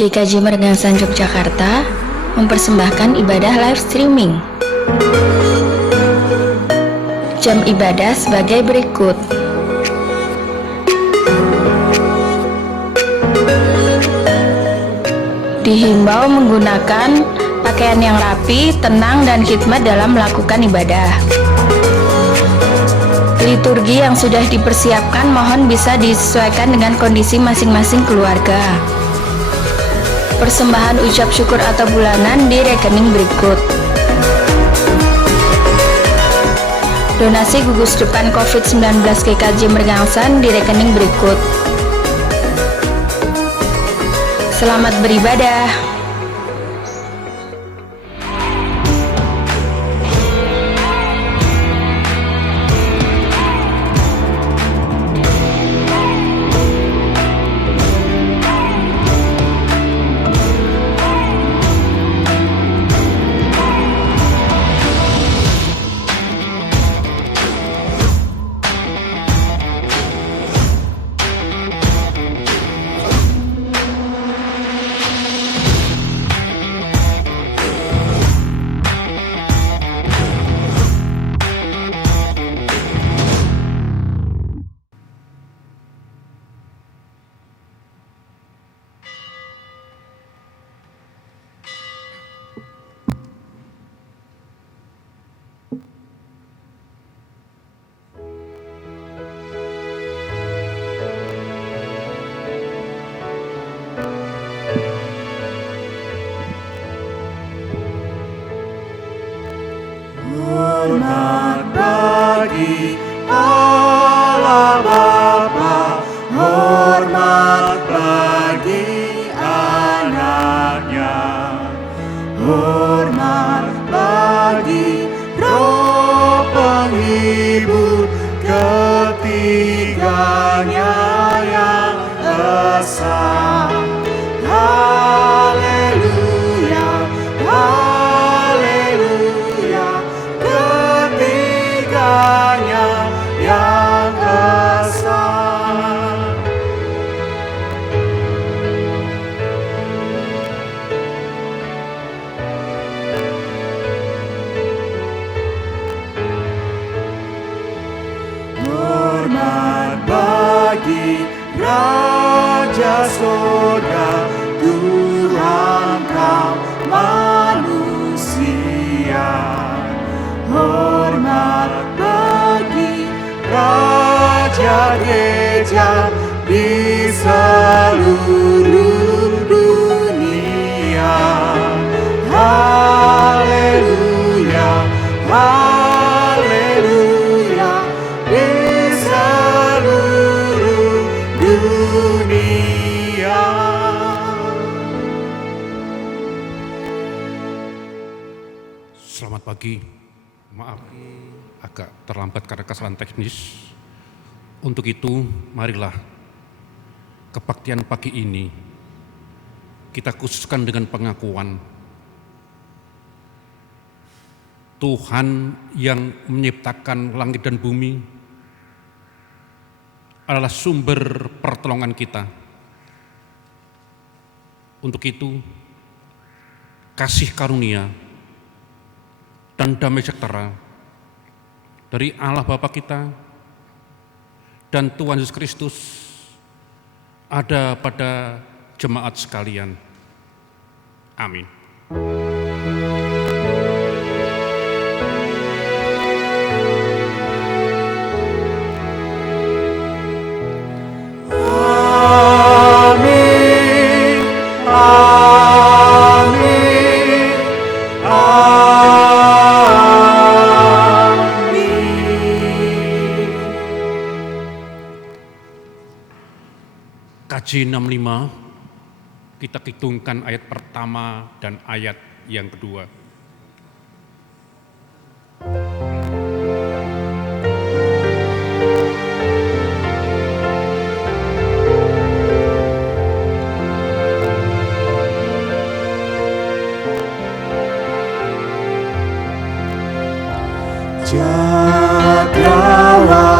GKJ Mergangsan Yogyakarta mempersembahkan ibadah live streaming. Jam ibadah sebagai berikut. Dihimbau menggunakan pakaian yang rapi, tenang, dan khidmat dalam melakukan ibadah. Liturgi yang sudah dipersiapkan mohon bisa disesuaikan dengan kondisi masing-masing keluarga. Persembahan ucap syukur atau bulanan di rekening berikut. Donasi gugus depan COVID-19 GKJ Mergangsan di rekening berikut. Selamat beribadah. Hormat bagi Allah Bapa, hormat bagi anaknya, hormat bagi Roh penghibur ketiganya yang esa. Haleluya, haleluya, ketiganya yang esa. Hormat bagi Raja Sorga, Tuhan kaum manusia. Hormat bagi Raja Gereja di seluruh dunia. Haleluya, haleluya, di seluruh dunia. Selamat pagi, maaf agak terlambat karena kesalahan teknis. Untuk itu, marilah kebaktian pagi ini kita khususkan dengan pengakuan Tuhan yang menciptakan langit dan bumi adalah sumber pertolongan kita. Untuk itu, kasih karunia dan damai sejahtera dari Allah Bapa kita dan Tuhan Yesus Kristus ada pada jemaat sekalian. Amin. Amin, amin, amin. KJ 65, kita hitungkan ayat pertama dan ayat yang kedua. Cakrawala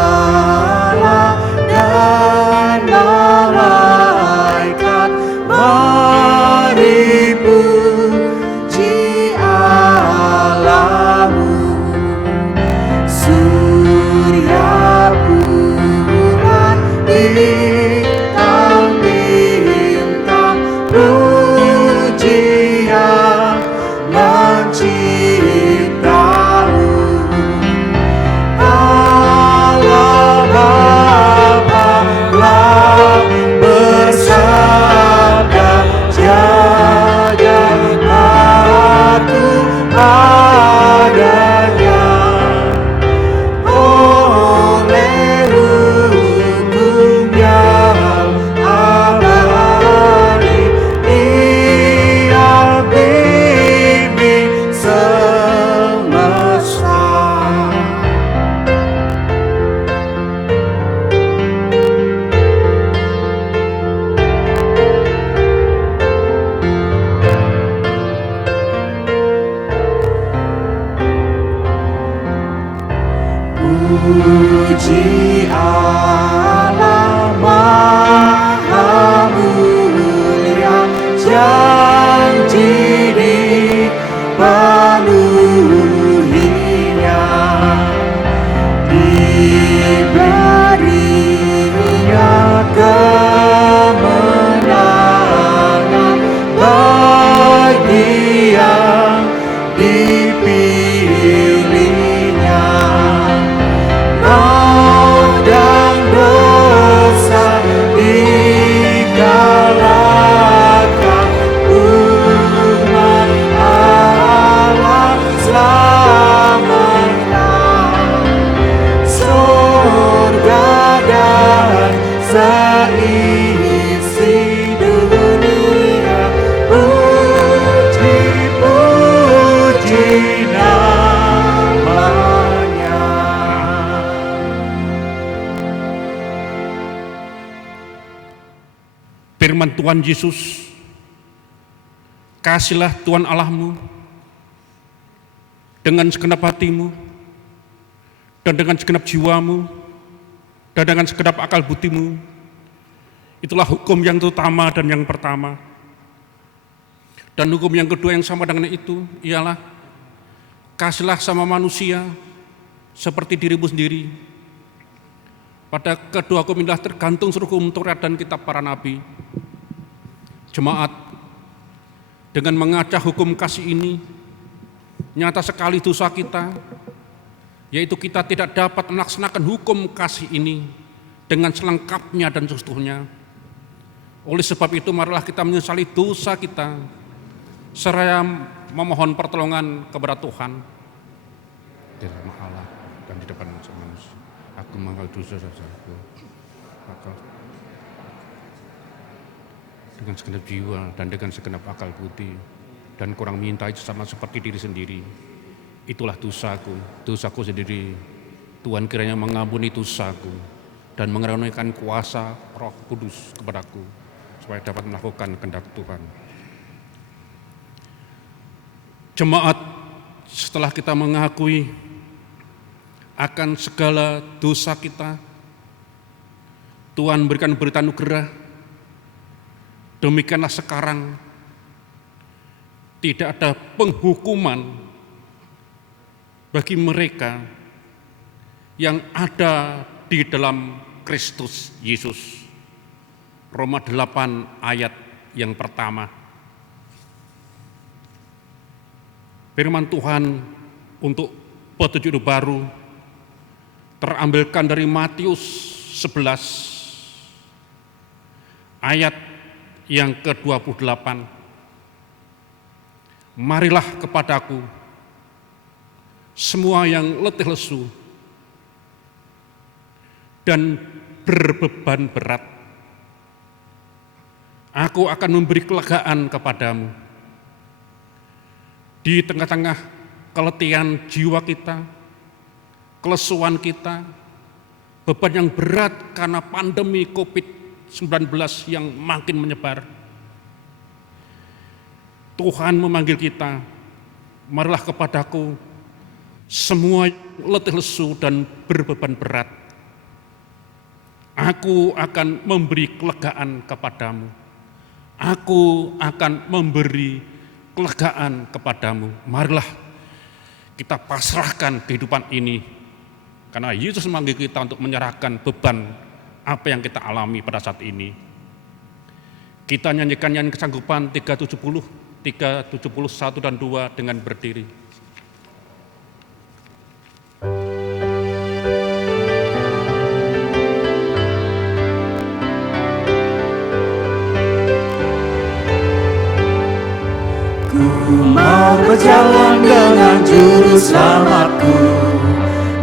dan malaikat Puji Allah Maha Mulia, janji dipenuhinya, diberinya kemenangan bagi yang dipilihnya. Maut dan dosa dikalahkan, umat Allah selamatkan. Surga dan seisi dunia, puji-puji namanya. Firman Tuhan Yesus, kasihlah Tuhan Allahmu dengan segenap hatimu, dan dengan segenap jiwamu, dan dengan segenap akal budimu. Itulah hukum yang utama dan yang pertama. Dan hukum yang kedua yang sama dengan itu ialah kasihlah sama manusia seperti dirimu sendiri. Pada kedua hukum inilah tergantung seluruh hukum Taurat dan kitab para nabi. Jemaat, dengan mengaca hukum kasih ini, nyata sekali dosa kita, yaitu kita tidak dapat melaksanakan hukum kasih ini dengan selengkapnya dan seutuhnya. Oleh sebab itu, marilah kita menyesali dosa kita, seraya memohon pertolongan kepada Tuhan. Di dalam Allah dan di depan manusia, aku mengakal dosa sajaku, dengan segenap jiwa dan dengan segenap akal budi, dan kurang minta itu sama seperti diri sendiri. Itulah dosaku sendiri. Tuhan kiranya mengampuni dosaku dan mengaruniakan kuasa Roh Kudus kepadaku, supaya dapat melakukan kehendak Tuhan. Jemaat, setelah kita mengakui akan segala dosa kita, Tuhan berikan berita anugerah. Demikianlah sekarang tidak ada penghukuman bagi mereka yang ada di dalam Kristus Yesus. Roma 8 ayat yang pertama. Firman Tuhan untuk petunjuk baru terambilkan dari Matius 11 ayat yang ke-28. Marilah kepadaku semua yang letih lesu dan berbeban berat, aku akan memberi kelegaan kepadamu. Di tengah-tengah keletihan jiwa kita, kelesuan kita, beban yang berat karena pandemi COVID-19 yang makin menyebar, Tuhan memanggil kita, marilah kepadaku semua letih lesu dan berbeban berat, aku akan memberi kelegaan kepadamu. Aku akan memberi kelegaan kepadamu. Marilah kita pasrahkan kehidupan ini, karena Yesus memanggil kita untuk menyerahkan beban apa yang kita alami pada saat ini. Kita nyanyikan nyanyian kesanggupan 371 dan 2 dengan berdiri. Ku mau berjalan dengan juru selamatku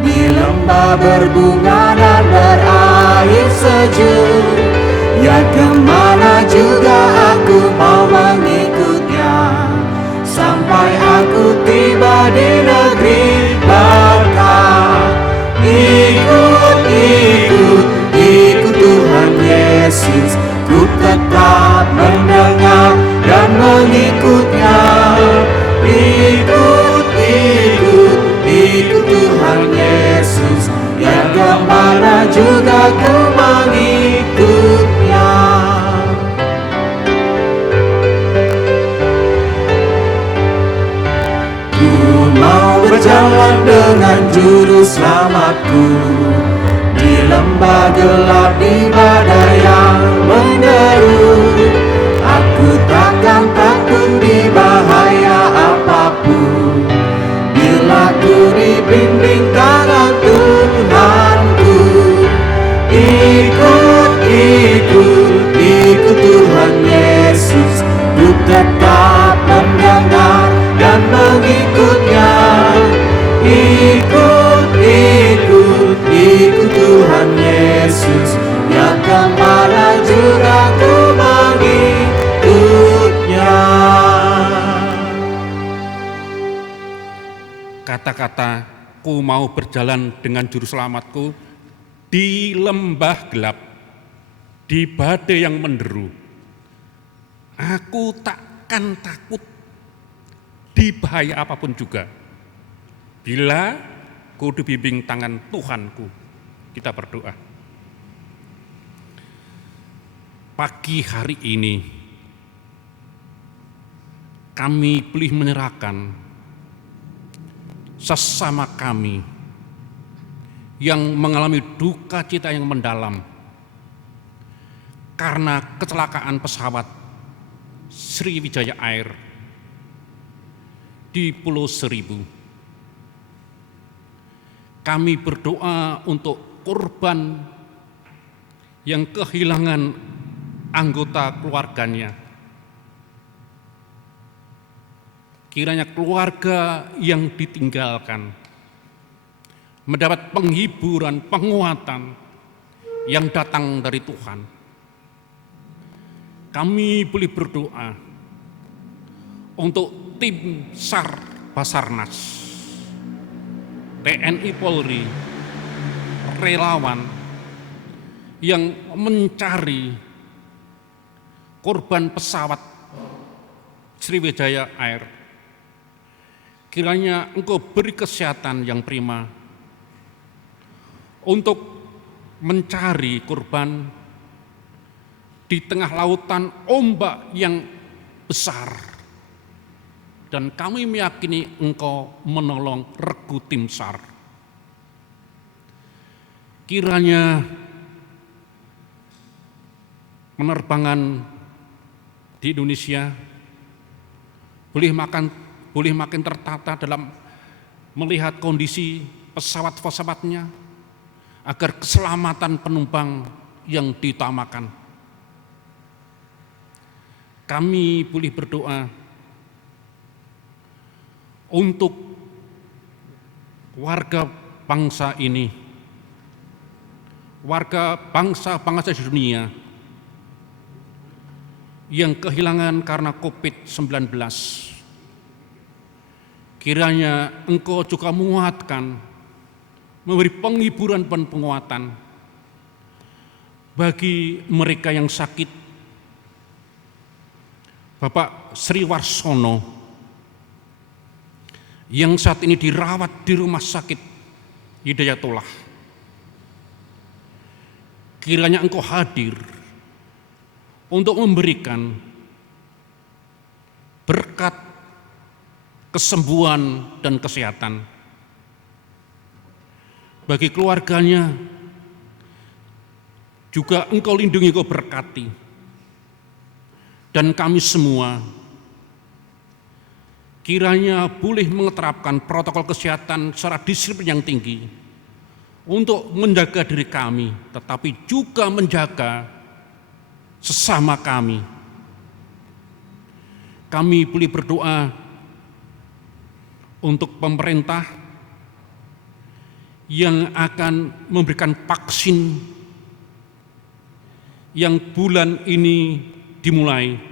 di lembah berbunga dan berair sejuk. Ya kemana juga aku mau mengikutnya, sampai aku tiba di negeri berkah. Ikut Tuhan Yesus, ku tetap mendengar dan mengikutnya. Ikut Tuhan Yesus, ya berjalan dengan juru selamatku. Di lembah gelap, di badai yang menderu, aku takkan takut di bahaya apapun. Bila ku dibimbing tangan Tuhanku, ikut Tuhan Yesus. Ku tetap mendengar dan mengikutnya. Ikut Tuhan Yesus. Ya kemana juga ku mengikutnya. Kata-kata ku mau berjalan dengan juru selamatku di lembah gelap, di badai yang menderu. Aku takkan takut di bahaya apapun juga. Bila ku dibimbing tangan Tuhanku. Kita berdoa. Pagi hari ini kami boleh menyerahkan sesama kami yang mengalami duka cita yang mendalam karena kecelakaan pesawat Sriwijaya Air di Pulau Seribu. Kami berdoa untuk korban yang kehilangan anggota keluarganya. Kiranya keluarga yang ditinggalkan mendapat penghiburan, penguatan yang datang dari Tuhan. Kami boleh berdoa untuk tim SAR Basarnas, TNI Polri, relawan yang mencari korban pesawat Sriwijaya Air. Kiranya Engkau beri kesehatan yang prima untuk mencari korban di tengah lautan ombak yang besar. Dan kami meyakini Engkau menolong regu tim SAR. Kiranya penerbangan di Indonesia boleh makin tertata dalam melihat kondisi pesawat-pesawatnya agar keselamatan penumpang yang diutamakan. Kami boleh berdoa untuk warga bangsa ini, warga bangsa-bangsa di dunia yang kehilangan karena COVID-19. Kiranya Engkau juga menguatkan, memberi penghiburan dan penguatan bagi mereka yang sakit. Bapak Sri Warsono yang saat ini dirawat di rumah sakit Hidayatullah. Kiranya Engkau hadir untuk memberikan berkat kesembuhan dan kesehatan bagi keluarganya. Juga Engkau lindungi, Engkau berkati. Dan kami semua kiranya boleh menerapkan protokol kesehatan secara disiplin yang tinggi untuk menjaga diri kami, tetapi juga menjaga sesama kami. Kami boleh berdoa untuk pemerintah yang akan memberikan vaksin yang bulan ini dimulai.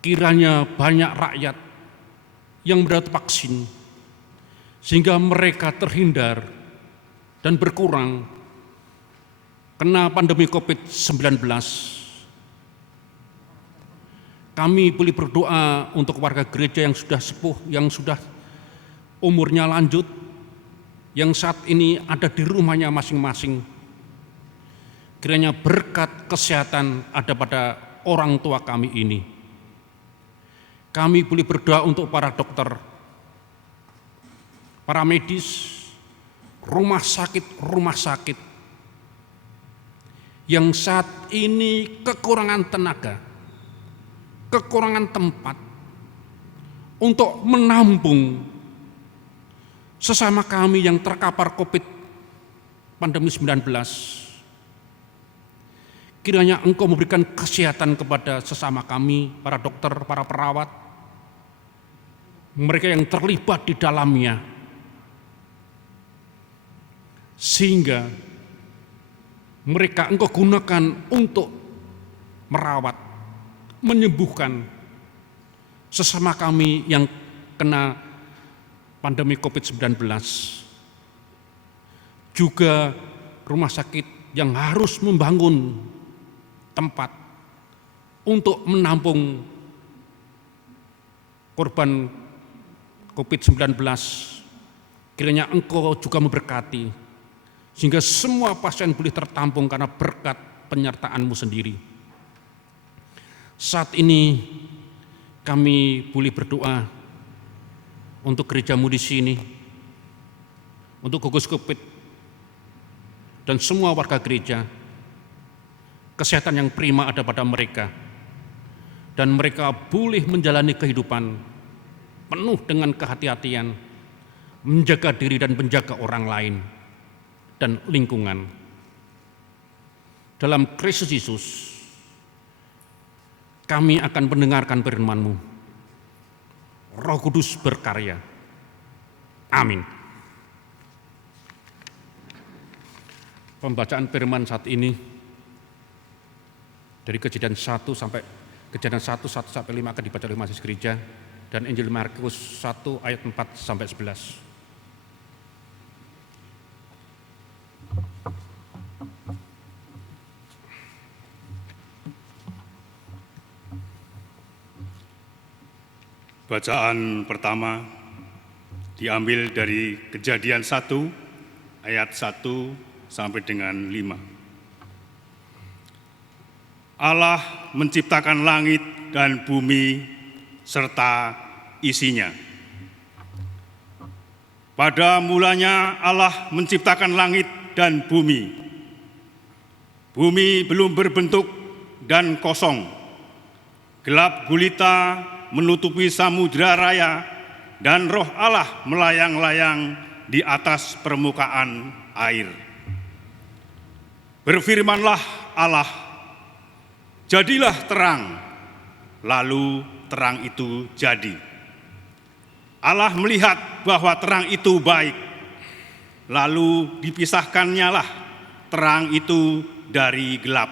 Kiranya banyak rakyat yang mendapat vaksin sehingga mereka terhindar dan berkurang kena pandemi COVID-19. Kami boleh berdoa untuk warga gereja yang sudah sepuh, yang sudah umurnya lanjut, yang saat ini ada di rumahnya masing-masing. Kiranya berkat kesehatan ada pada orang tua kami ini. Kami boleh berdoa untuk para dokter para medis, rumah sakit yang saat ini kekurangan tenaga, kekurangan tempat untuk menampung sesama kami yang terkapar COVID pandemi 19. Kiranya Engkau memberikan kesehatan kepada sesama kami, para dokter, para perawat, mereka yang terlibat di dalamnya, sehingga mereka Engkau gunakan untuk merawat, menyembuhkan sesama kami yang kena pandemi COVID-19. Juga rumah sakit yang harus membangun tempat untuk menampung korban COVID-19. Kiranya Engkau juga memberkati, sehingga semua pasien boleh tertampung karena berkat penyertaan-Mu sendiri. Saat ini kami boleh berdoa untuk gereja-Mu di sini, untuk gugus COVID dan semua warga gereja. Kesehatan yang prima ada pada mereka, dan mereka boleh menjalani kehidupan penuh dengan kehati-hatian, menjaga diri dan menjaga orang lain dan lingkungan. Dalam Kristus Yesus, kami akan mendengarkan firman-Mu. Roh Kudus berkarya. Amin. Pembacaan firman saat ini dari Kejadian 1 sampai 5 akan dibaca oleh mahasiswa gereja, dan Injil Markus 1 ayat 4 sampai 11. Bacaan pertama diambil dari Kejadian 1 ayat 1 sampai dengan 5. Allah menciptakan langit dan bumi serta isinya. Pada mulanya Allah menciptakan langit dan bumi. Bumi belum berbentuk dan kosong. Gelap gulita menutupi samudera raya, dan roh Allah melayang-layang di atas permukaan air. Berfirmanlah Allah, jadilah terang, lalu terang itu jadi. Allah melihat bahwa terang itu baik, lalu dipisahkannya lah terang itu dari gelap.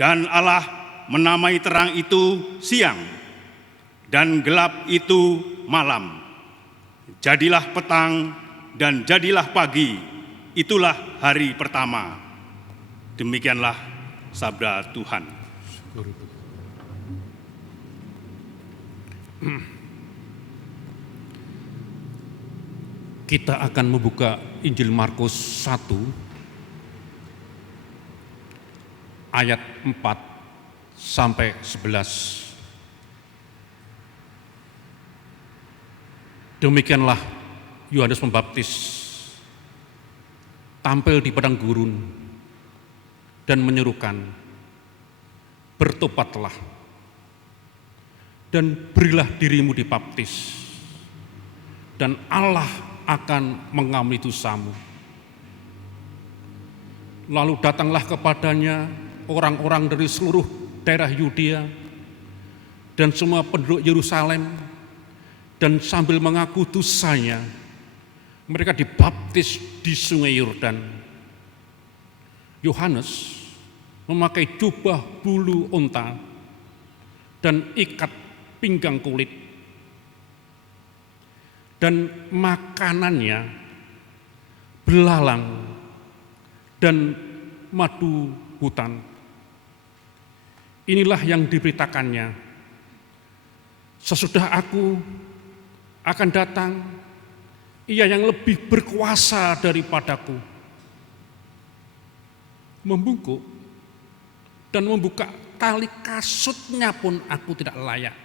Dan Allah menamai terang itu siang, dan gelap itu malam. Jadilah petang dan jadilah pagi, itulah hari pertama. Demikianlah sabda Tuhan. Kita akan membuka Injil Markus 1 ayat 4 sampai 11. Demikianlah Yohanes Pembaptis tampil di padang gurun dan menyerukan, bertobatlah dan berilah dirimu dibaptis, dan Allah akan mengampuni dosamu. Lalu datanglah kepadanya orang-orang dari seluruh daerah Yudea dan semua penduduk Yerusalem, dan sambil mengaku dosanya, mereka dibaptis di sungai Yordan. Yohanes memakai jubah bulu unta dan ikat pinggang kulit, dan makanannya belalang dan madu hutan. Inilah yang diberitakannya, sesudah aku akan datang Ia yang lebih berkuasa daripadaku, membungkuk dan membuka tali kasutnya pun aku tidak layak.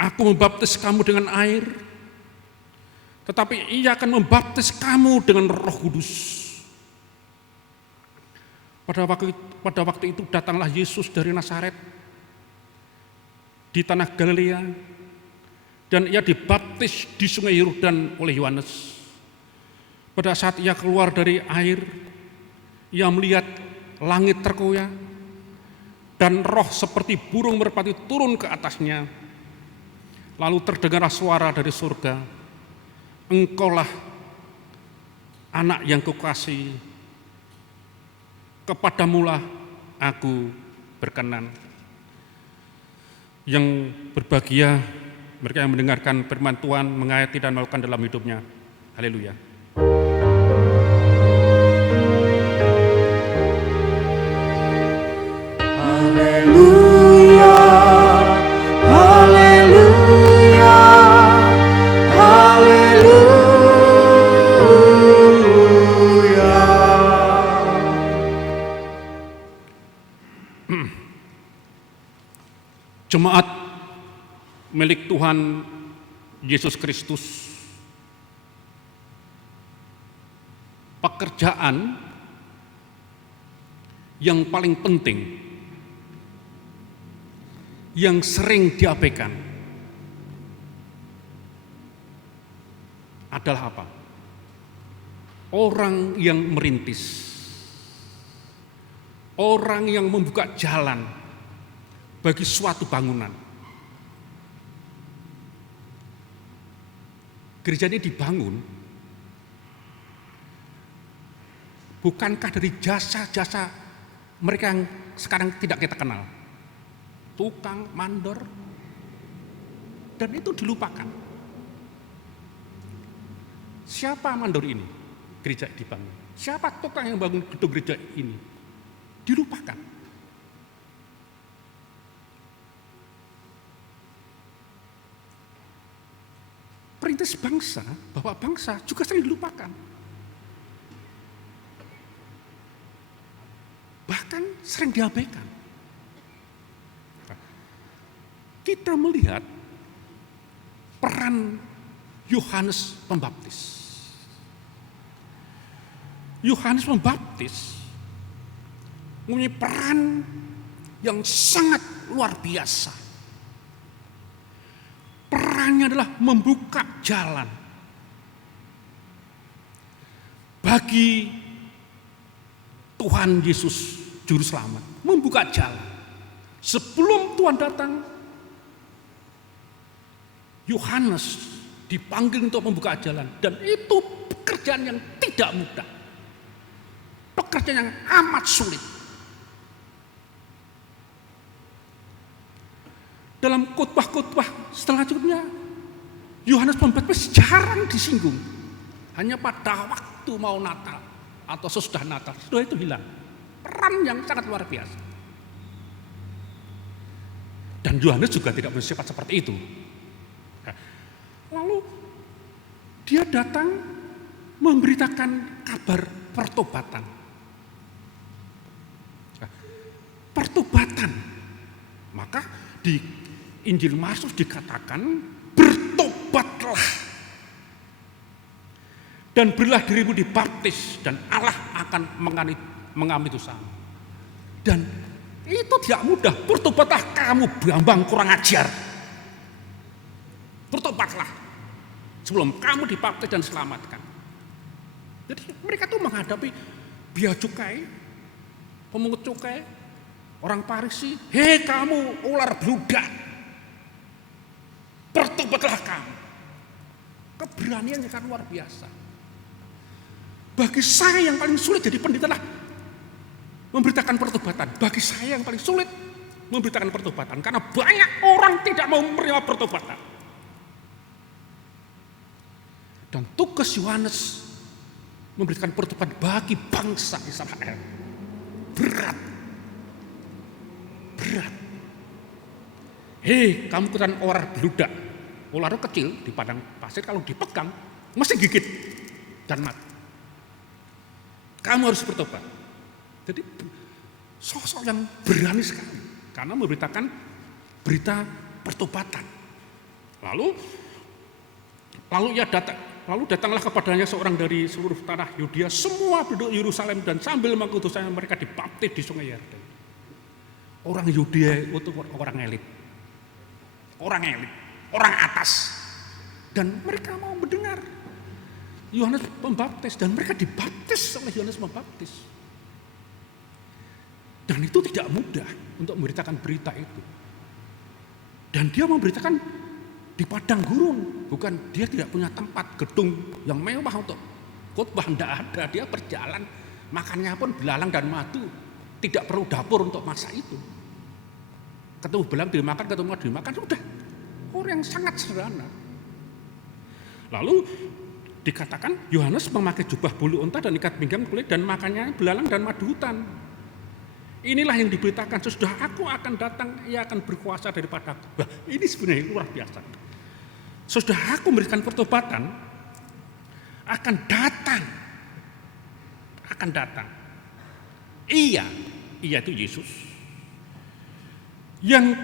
Aku membaptis kamu dengan air, tetapi ia akan membaptis kamu dengan Roh Kudus. Pada waktu itu datanglah Yesus dari Nazaret di tanah Galilea, dan ia dibaptis di sungai Yordan oleh Yohanes. Pada saat ia keluar dari air, ia melihat langit terkoyak dan roh seperti burung merpati turun ke atasnya. Lalu terdengarlah suara dari surga, "Engkaulah anak yang kukasihi, kepadamulah aku berkenan." Yang berbahagia mereka yang mendengarkan firman Tuhan, menghayati dan melakukan dalam hidupnya. Haleluya. Haleluya, haleluya, haleluya. Jemaat milik Tuhan Yesus Kristus, pekerjaan yang paling penting, yang sering diabaikan adalah apa? Orang yang merintis, orang yang membuka jalan bagi suatu bangunan. Gereja ini dibangun bukankah dari jasa-jasa mereka yang sekarang tidak kita kenal, tukang, mandor, dan itu dilupakan. Siapa mandor ini? Gereja dibangun. Siapa tukang yang bangun gedung gereja ini? Dilupakan. Perintis bangsa, bapak bangsa juga sering dilupakan. Bahkan sering diabaikan. Kita melihat peran Yohanes Pembaptis. Yohanes Pembaptis mempunyai peran yang sangat luar biasa. Perannya adalah membuka jalan bagi Tuhan Yesus Juru Selamat, membuka jalan. Sebelum Tuhan datang, Yohanes dipanggil untuk membuka jalan, dan itu pekerjaan yang tidak mudah, pekerjaan yang amat sulit. Dalam khotbah-khotbah selanjutnya, Yohanes Pembaptis jarang disinggung. Hanya pada waktu mau Natal atau sesudah Natal, sudah itu hilang. Peran yang sangat luar biasa. Dan Yohanes juga tidak bersifat seperti itu. Lalu dia datang memberitakan kabar pertobatan. Pertobatan. Maka di Injil Markus dikatakan, bertobatlah dan berilah dirimu dibaptis dan Allah akan mengampuni dosamu. Dan itu tidak mudah. Bertobatlah kamu bambang kurang ajar. Bertobatlah sebelum kamu dibaptis dan selamatkan. Jadi mereka tuh menghadapi bea cukai, pemungut cukai, orang Farisi, "Hei kamu ular bludak, bertobatlah kamu." Keberanian yang kan luar biasa. Bagi saya yang paling sulit jadi pendeta adalah memberitakan pertobatan. Bagi saya yang paling sulit memberitakan pertobatan, karena banyak orang tidak mau menerima pertobatan. Dan tugas Yohanes memberikan pertobatan bagi bangsa Israel berat. Hei, kamu kan ular beludak. Ular kecil di padang pasir, kalau dipegang mesti gigit dan mati. Kamu harus bertobat. Jadi sosok yang berani sekali karena memberitakan berita pertobatan. Lalu datanglah kepadanya seorang dari seluruh tanah Yudea, semua penduduk Yerusalem, dan sambil mengudusnya mereka dibaptis di sungai Yordan. Orang Yudea itu orang elit, orang atas, dan mereka mau mendengar Yohanes Pembaptis, dan mereka dibaptis oleh Yohanes Pembaptis. Dan itu tidak mudah untuk memberitakan berita itu. Dan dia memberitakan di padang gurun, bukan, dia tidak punya tempat gedung yang mewah untuk khotbah, tidak ada. Dia berjalan, makannya pun belalang dan madu, tidak perlu dapur untuk masak itu. Ketemu belalang dimakan, ketemu madu dimakan, sudah. Orang yang sangat sederhana. Lalu dikatakan Yohanes memakai jubah bulu unta dan ikat pinggang kulit, dan makannya belalang dan madu hutan. Inilah yang diberitakan, sesudah aku akan datang, ia akan berkuasa daripadaku. Wah, ini sebenarnya luar biasa. Sesudah aku memberikan pertobatan, akan datang. Ia itu Yesus, yang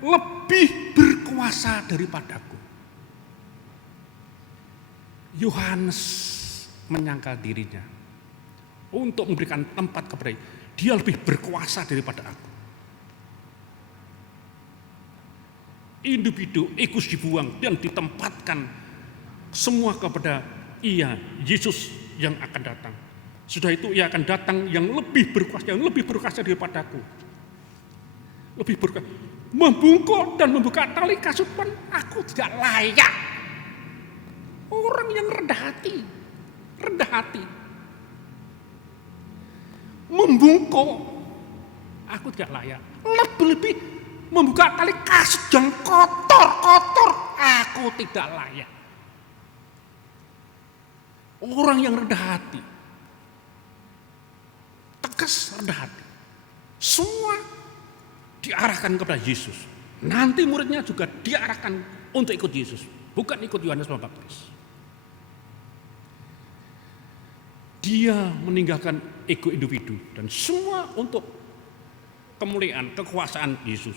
lebih berkuasa daripadaku. Yohanes menyangkal dirinya untuk memberikan tempat kepada dia lebih berkuasa daripada aku. Individu egois dibuang dan ditempatkan semua kepada ia, Yesus yang akan datang. Sudah itu ia akan datang yang lebih berkuasa daripadaku. Lebih berkuasa. Membungkuk dan membuka tali kasut pun aku tidak layak. Orang yang rendah hati. Membungkuk, aku tidak layak. Lebih membuka tali kasut yang kotor, aku tidak layak. Orang yang rendah hati, tegas, rendah hati, semua diarahkan kepada Yesus. Nanti muridnya juga diarahkan untuk ikut Yesus, bukan ikut Yohanes Pembaptis. Dia meninggalkan ego individu dan semua untuk kemuliaan, kekuasaan Yesus.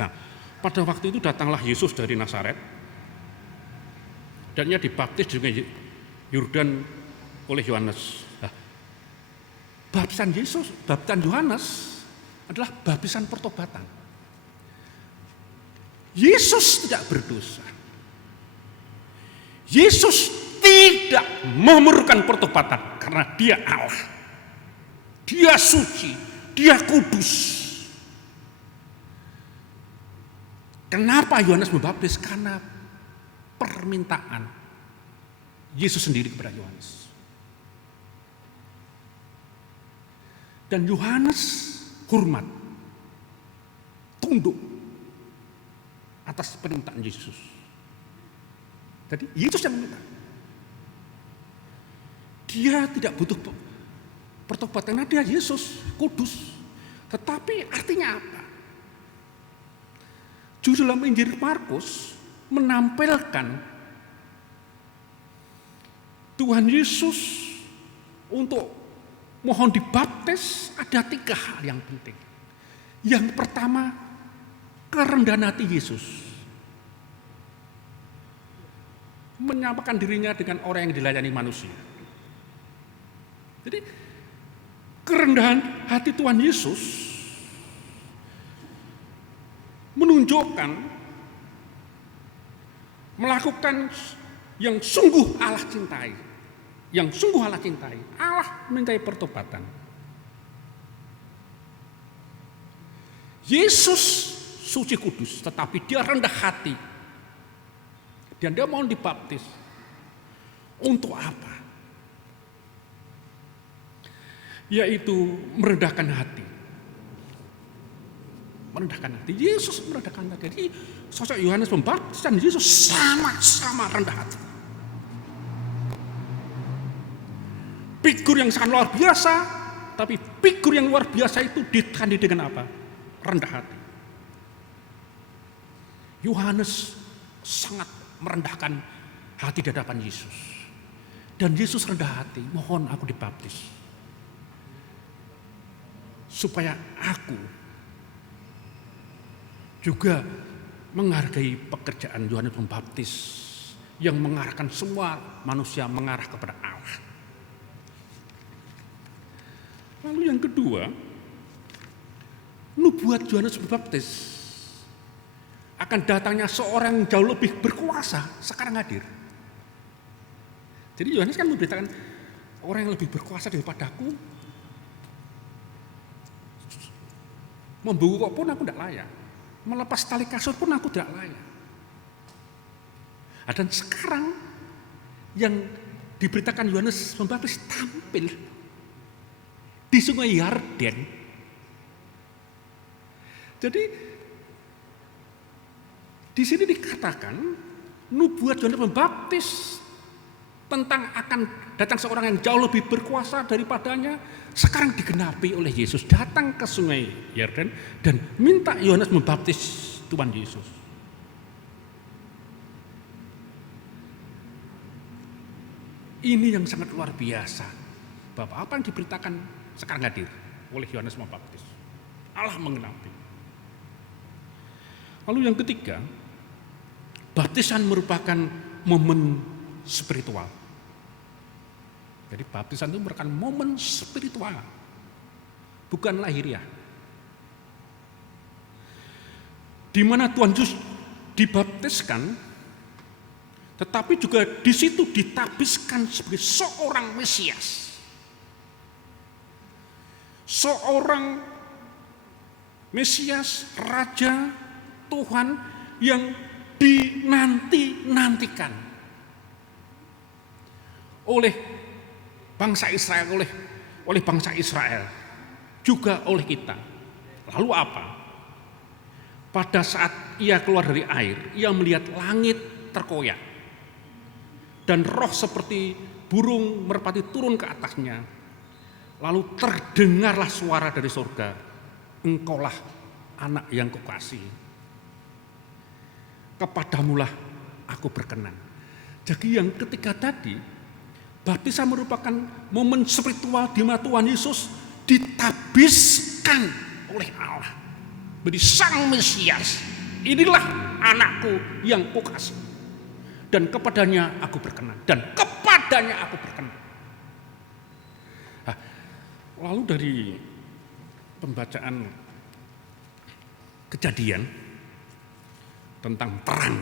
Nah, pada waktu itu datanglah Yesus dari Nazaret, dan ia dibaptis di sungai Yordan oleh Yohanes. Nah, baptisan Yohanes adalah baptisan pertobatan. Yesus tidak berdosa. Yesus tidak memerlukan pertobatan karena dia Allah. Dia suci, dia kudus. Kenapa Yohanes membaptis? Karena permintaan Yesus sendiri kepada Yohanes. Dan Yohanes hormat, tunduk atas permintaan Yesus. Jadi Yesus yang meminta. Dia tidak butuh pertobatan karena dia Yesus, kudus. Tetapi artinya apa? Juru dalam Injil Markus menampilkan Tuhan Yesus untuk mohon dibaptis ada 3 hal yang penting. Yang pertama, kerendahan hati Yesus. Menyamakan dirinya dengan orang yang dilayani manusia. Jadi kerendahan hati Tuhan Yesus menunjukkan melakukan yang sungguh Allah cintai. Yang sungguh Allah cintai. Allah mencintai pertobatan. Yesus suci kudus, tetapi dia rendah hati. Dan dia mau dibaptis. Untuk apa? Yaitu merendahkan hati. Merendahkan hati. Yesus merendahkan hati. Jadi sosok Yohanes Pembaptis dan Yesus sama-sama rendah hati. Figur yang sangat luar biasa, tapi figur yang luar biasa itu ditandai dengan apa? Rendah hati. Yohanes sangat merendahkan hati di hadapan Yesus. Dan Yesus rendah hati, mohon aku dibaptis. Supaya aku juga menghargai pekerjaan Yohanes Pembaptis yang mengarahkan semua manusia mengarah kepada Allah. Lalu yang kedua, nubuat Yohanes Pembaptis akan datangnya seorang yang jauh lebih berkuasa sekarang hadir. Jadi Yohanes kan memberitakan orang yang lebih berkuasa daripadaku, membungkuk pun aku tidak layak, melepas tali kasut pun aku tidak layak. Dan sekarang yang diberitakan Yohanes Pembaptis tampil di Sungai Yarden. Jadi di sini dikatakan nubuat Yohanes Pembaptis tentang akan datang seorang yang jauh lebih berkuasa daripadanya sekarang digenapi oleh Yesus, datang ke Sungai Yarden dan minta Yohanes membaptis Tuhan Yesus. Ini yang sangat luar biasa, Bapak. Apa yang diberitakan sekarang hadir oleh Yohanes Pembaptis, Allah mengenapi. Lalu yang ketiga, baptisan merupakan momen spiritual. Jadi baptisan itu merupakan momen spiritual, bukan lahiriah. Di mana Tuhan Yesus dibaptiskan, tetapi juga di situ ditabiskan sebagai seorang Mesias. Seorang Mesias, Raja, Tuhan yang dinanti-nantikan oleh bangsa Israel, oleh bangsa Israel, juga oleh kita. Lalu apa? Pada saat ia keluar dari air, ia melihat langit terkoyak dan roh seperti burung merpati turun ke atasnya. Lalu terdengarlah suara dari surga, engkaulah anak yang kukasihi, kepadamulah aku berkenan. Jadi yang ketiga tadi, baptisan merupakan momen spiritual di mana Tuhan Yesus ditabiskan oleh Allah menjadi Sang Mesias. Inilah anakku yang kukasihi, dan kepadanya aku berkenan, dan kepadanya aku berkenan. Nah, lalu dari pembacaan Kejadian tentang terang.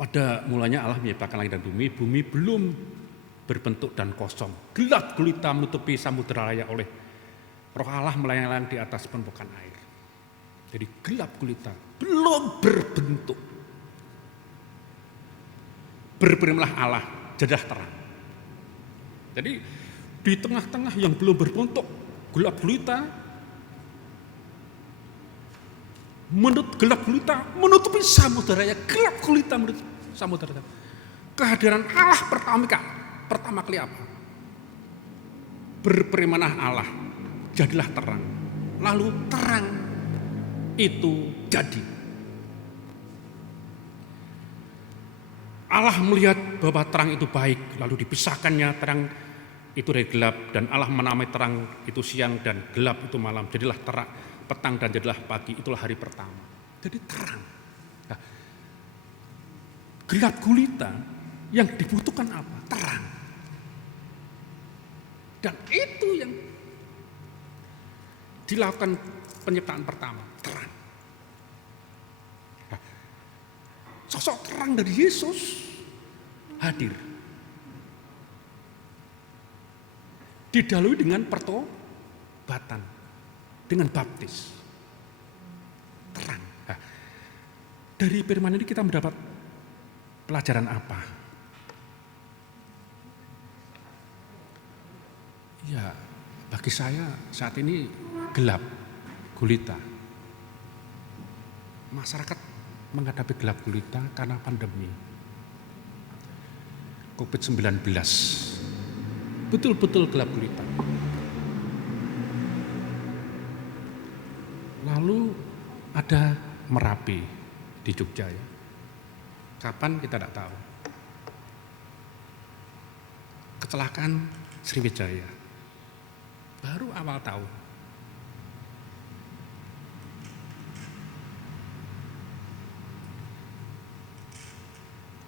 Pada mulanya Allah menciptakan langit dan bumi belum berbentuk dan kosong. Gelap gulita menutupi samudera raya oleh Roh Allah melayang-layang di atas permukaan air. Jadi gelap gulita, belum berbentuk. Berfirmanlah Allah, jadilah terang. Jadi di tengah-tengah yang belum berbentuk, gelap gulita, gelap gulita menutupi samudera raya, gelap gulita menutupi samudera raya. Kehadiran Allah pertama kali apa? Berfirmanlah Allah, jadilah terang. Lalu terang itu jadi. Allah melihat bahwa terang itu baik, lalu dipisahkannya terang itu dari gelap, dan Allah menamai terang itu siang dan gelap itu malam. Jadilah terang petang dan jadilah pagi, itulah hari pertama. Jadi terang. Nah, gelap gulita yang dibutuhkan apa? Terang. Dan itu yang dilakukan penyiptaan pertama, terang. Nah, sosok terang dari Yesus hadir. Didahului dengan pertobatan, dengan baptis. Terang. Nah, dari firman ini kita mendapat pelajaran apa? Ya, bagi saya saat ini gelap gulita. Masyarakat menghadapi gelap gulita karena pandemi COVID-19. Betul-betul gelap gulita. Lalu ada Merapi di Jogja ya. Kapan kita tidak tahu. Kecelakaan Sriwijaya. Baru awal tahun.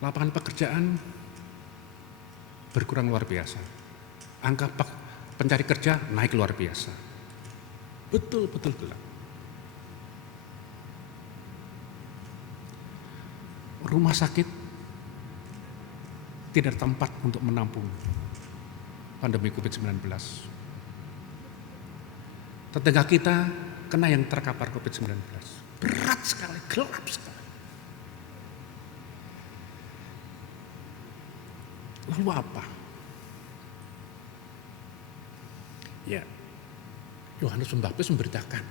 lapangan pekerjaan berkurang luar biasa. Angka pencari kerja naik luar biasa. Betul-betul gelap. Rumah sakit tidak ada tempat untuk menampung pandemi COVID-19. Tetangga kita kena yang terkapar COVID-19. Berat sekali, gelap sekali. Lalu apa? Ya, Yohanes Pembaptis memberitakan,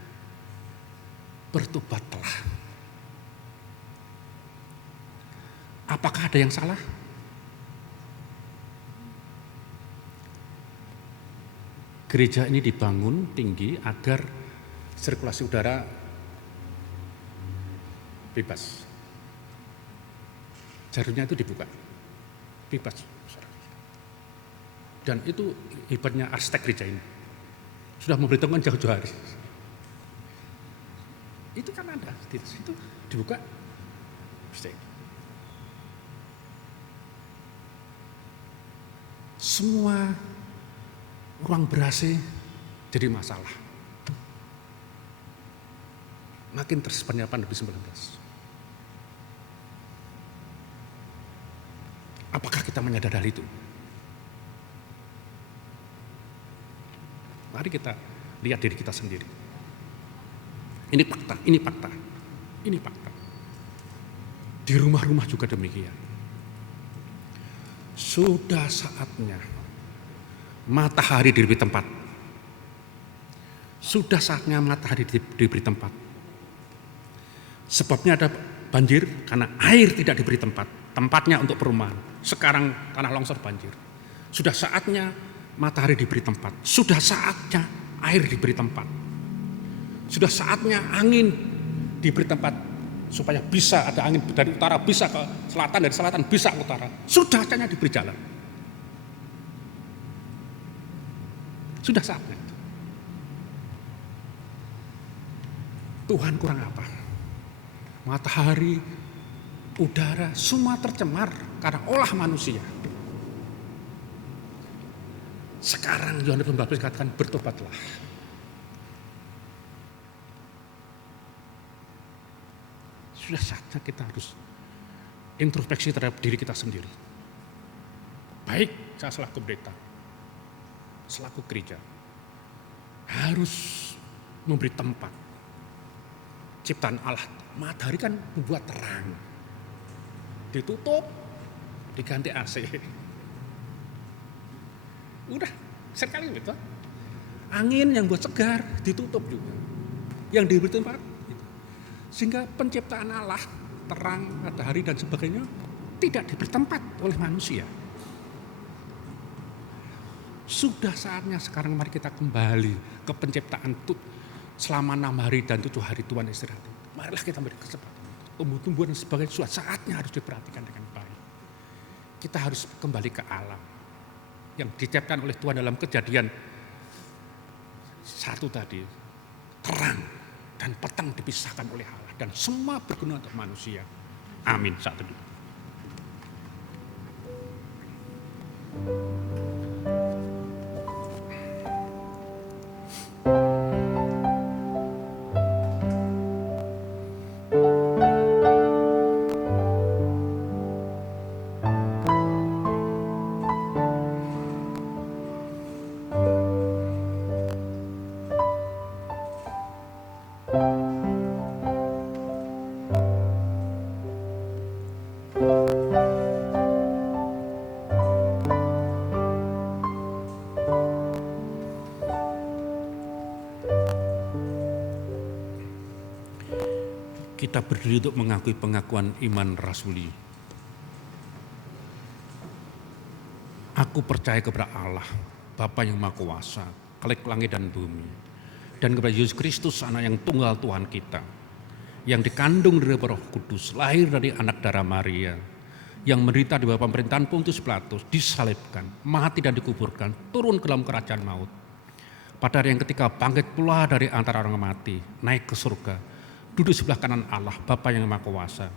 bertobatlah. Apakah ada yang salah? Gereja ini dibangun tinggi agar sirkulasi udara bebas. Jarumnya itu dibuka, bebas. Dan itu hebatnya arsitek gereja ini. Sudah memberitahukan jauh-jauh hari. Itu kan ada, di situ dibuka. Semua ruang ber-AC jadi masalah. Makin tersebarnya pandemi 19. Apakah kita menyadari hal itu? Mari kita lihat diri kita sendiri. Ini fakta, ini fakta, ini fakta. Di rumah-rumah juga demikian. Sudah saatnya matahari diberi tempat. Sudah saatnya matahari diberi tempat. Sebabnya ada banjir karena air tidak diberi tempat. Tempatnya untuk perumahan. Sekarang tanah longsor banjir. Sudah saatnya matahari diberi tempat. Sudah saatnya air diberi tempat. Sudah saatnya angin diberi tempat supaya bisa ada angin dari utara bisa ke selatan, dari selatan bisa ke utara. Sudah saatnya diberi jalan. Sudah saatnya. Tuhan kurang apa? Matahari, udara, semua tercemar karena olah manusia. Sekarang Yohanes Pembaptis katakan bertobatlah. Sudah saatnya kita harus introspeksi terhadap diri kita sendiri. Baik, saya selaku pendeta, selaku gereja, harus memberi tempat. Ciptaan Allah, matahari kan membuat terang. Ditutup, diganti AC. Udah, sekali betul. Angin yang buat segar ditutup juga. Yang diberi tempat. Sehingga penciptaan Allah, terang, matahari dan sebagainya tidak diberi tempat oleh manusia. Sudah saatnya sekarang mari kita kembali ke penciptaan selama 6 hari dan 7 hari Tuhan istirahat. Marilah kita beri kesempatan. Tumbuh-tumbuhan dan sebagainya sudah saatnya harus diperhatikan dengan baik. Kita harus kembali ke alam yang diciptakan oleh Tuhan dalam Kejadian 1 tadi. Terang dan petang dipisahkan oleh Allah dan semua berguna untuk manusia. Amin. Saat itu. Kita berdiri untuk mengakui pengakuan iman rasuli. Aku percaya kepada Allah, Bapa yang Maha Kuasa, Khalik langit dan bumi, dan kepada Yesus Kristus, Anak yang tunggal Tuhan kita, yang dikandung dari Roh Kudus, lahir dari anak darah Maria, yang menderita di bawah pemerintahan Pontius Pilatus, disalibkan, mati dan dikuburkan, turun ke dalam kerajaan maut. Pada hari yang ketiga bangkit pula dari antara orang mati, naik ke surga, duduk sebelah kanan Allah, Bapa yang Maha Kuasa,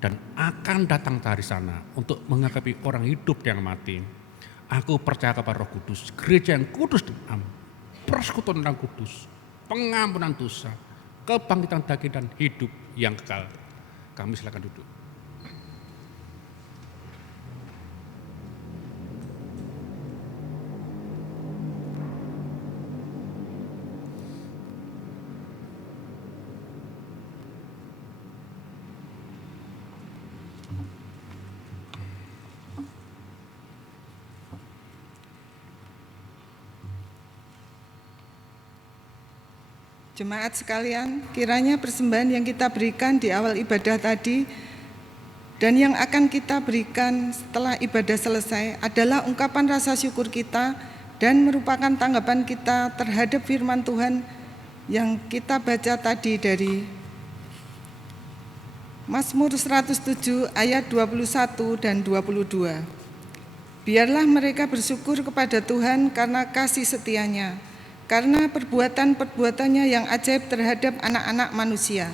dan akan datang dari sana untuk menghadapi orang hidup yang mati. Aku percaya kepada Roh Kudus, gereja yang kudus dan am, persekutuan orang kudus, pengampunan dosa, kebangkitan daging dan hidup yang kekal. Kami silakan duduk. Jemaat sekalian, kiranya persembahan yang kita berikan di awal ibadah tadi dan yang akan kita berikan setelah ibadah selesai adalah ungkapan rasa syukur kita dan merupakan tanggapan kita terhadap firman Tuhan yang kita baca tadi dari Mazmur 107 ayat 21 dan 22. Biarlah mereka bersyukur kepada Tuhan karena kasih setianya, karena perbuatan-perbuatannya yang ajaib terhadap anak-anak manusia.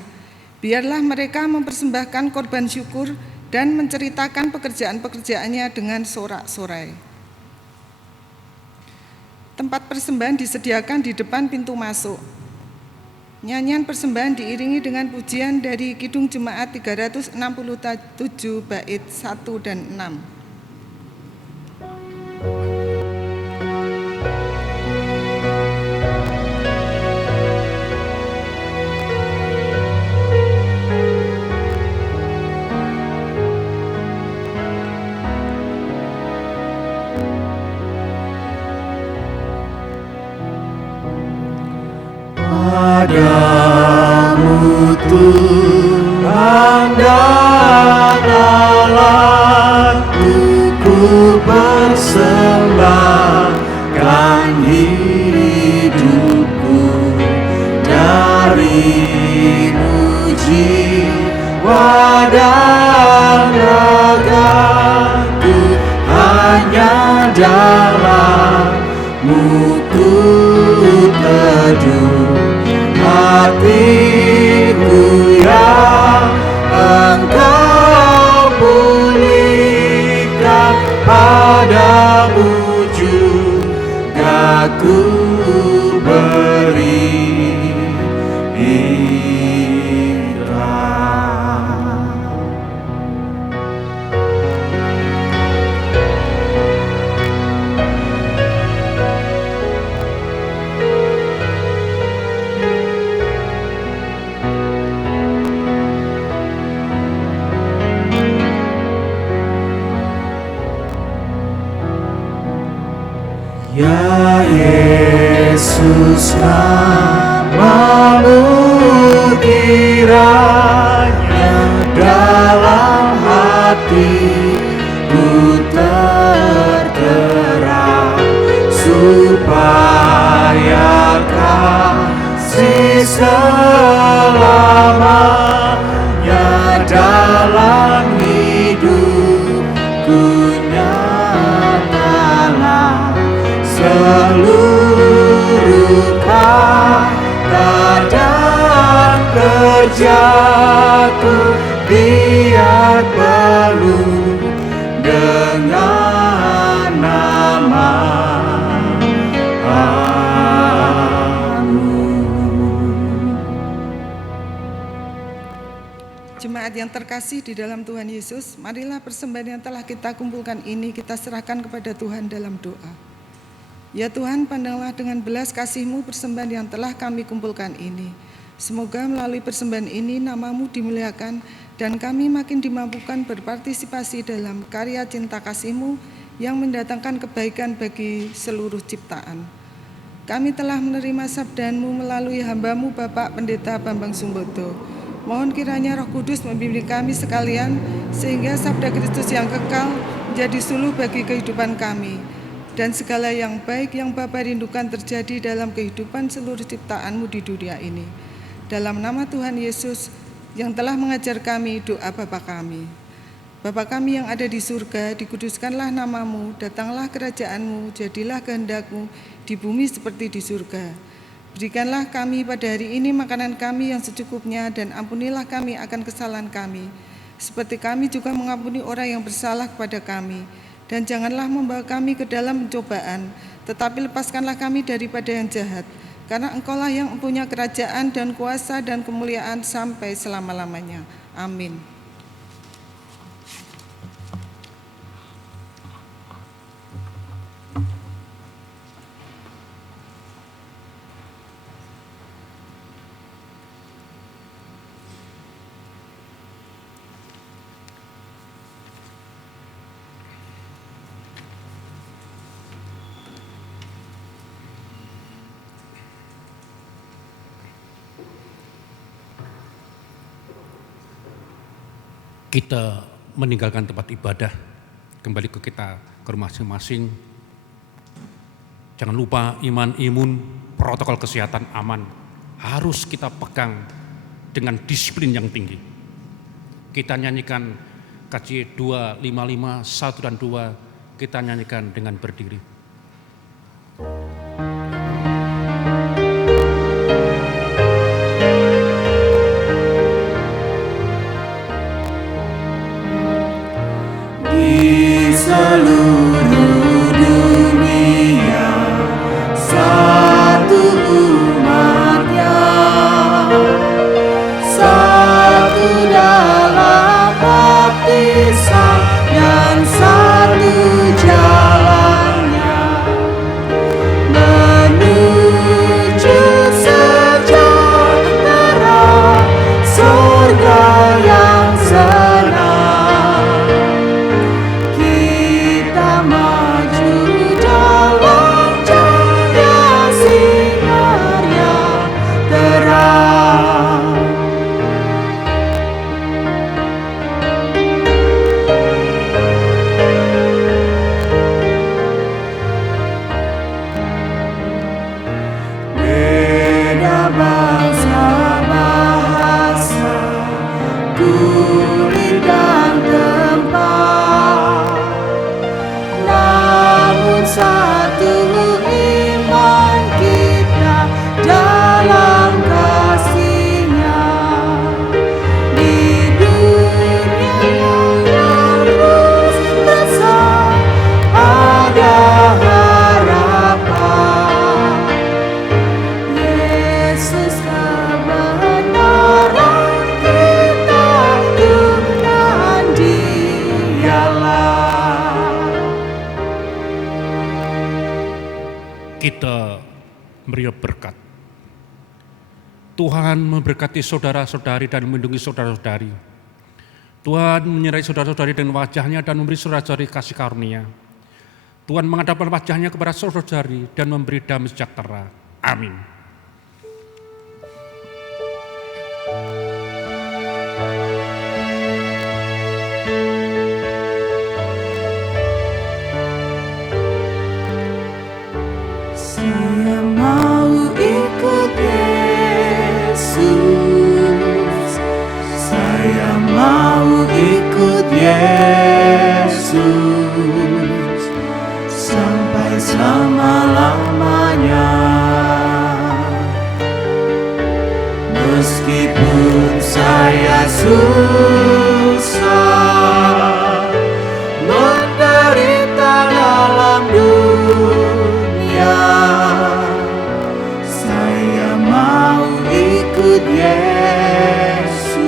Biarlah mereka mempersembahkan korban syukur dan menceritakan pekerjaan-pekerjaannya dengan sorak-sorai. Tempat persembahan disediakan di depan pintu masuk. Nyanyian persembahan diiringi dengan pujian dari Kidung Jemaat 367 bait 1 dan 6. Padamu Tuhan dan Allahku, ku persembahkan hidupku, dari jiwa dan ragaku, hanya dalam-Mu ku teduh. Hatiku yang Engkau pulihkan, padamu juga ku beri ikhlas. Ya Yesus, nama-Mu kiranya dalam hatiku tertera, supaya kasih selamanya dalam hidupku nyatalah. Seluruh kata dan kerjaku biar penuh dengan nama-Mu. Jemaat yang terkasih di dalam Tuhan Yesus, marilah persembahan yang telah kita kumpulkan ini kita serahkan kepada Tuhan dalam doa. Ya Tuhan, pandanglah dengan belas kasih-Mu persembahan yang telah kami kumpulkan ini. Semoga melalui persembahan ini nama-Mu dimuliakan dan kami makin dimampukan berpartisipasi dalam karya cinta kasih-Mu yang mendatangkan kebaikan bagi seluruh ciptaan. Kami telah menerima sabdan-Mu melalui hamba-Mu Bapak Pendeta Bambang Sumbodo. Mohon kiranya Roh Kudus membimbing kami sekalian sehingga sabda Kristus yang kekal menjadi suluh bagi kehidupan kami. Dan segala yang baik yang Bapa rindukan terjadi dalam kehidupan seluruh ciptaan-Mu di dunia ini. Dalam nama Tuhan Yesus yang telah mengajar kami doa Bapa kami. Bapa kami yang ada di surga, dikuduskanlah nama-Mu, datanglah kerajaan-Mu, jadilah kehendak-Mu di bumi seperti di surga. Berikanlah kami pada hari ini makanan kami yang secukupnya dan ampunilah kami akan kesalahan kami, seperti kami juga mengampuni orang yang bersalah kepada kami. Dan janganlah membawa kami ke dalam pencobaan, tetapi lepaskanlah kami daripada yang jahat. Karena Engkaulah yang punya kerajaan dan kuasa dan kemuliaan sampai selama-lamanya. Amin. Kita meninggalkan tempat ibadah, kembali ke rumah masing-masing. Jangan lupa imun, protokol kesehatan aman, harus kita pegang dengan disiplin yang tinggi. Kita nyanyikan KJ 255, 1 dan 2, kita nyanyikan dengan berdiri. Seluruh dunia satu umatnya, satu dalam baptisan dan satu jalannya menuju sejahtera surga yang senang. Kita beri berkat. Tuhan memberkati saudara-saudari dan melindungi saudara-saudari. Tuhan menyertai saudara-saudari dengan wajahnya dan memberi saudara-saudari kasih karunia. Tuhan menghadapkan wajahnya kepada saudara-saudari dan memberi damai sejahtera. Amin. Saya mau ikut Yesus, saya mau ikut Yesus sampai selama-lamanya. Meskipun saya susah menderita dalam dunia, saya mau ikut Yesus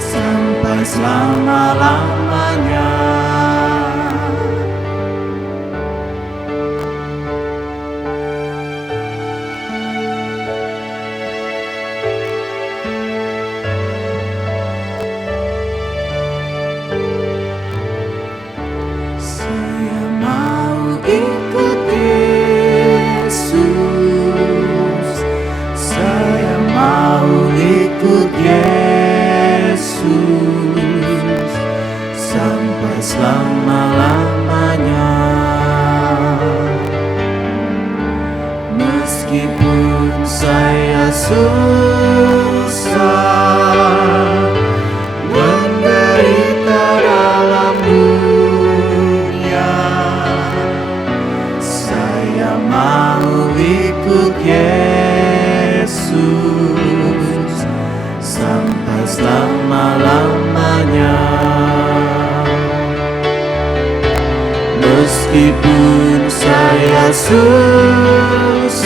sampai selama-lamanya. Saya mau ikut Yesus, saya mau ikut Yesus sampai selama-lamanya. Meskipun saya susah menderita dalam dunia, saya mau ikut Yesus sampai selama-lamanya. Yesus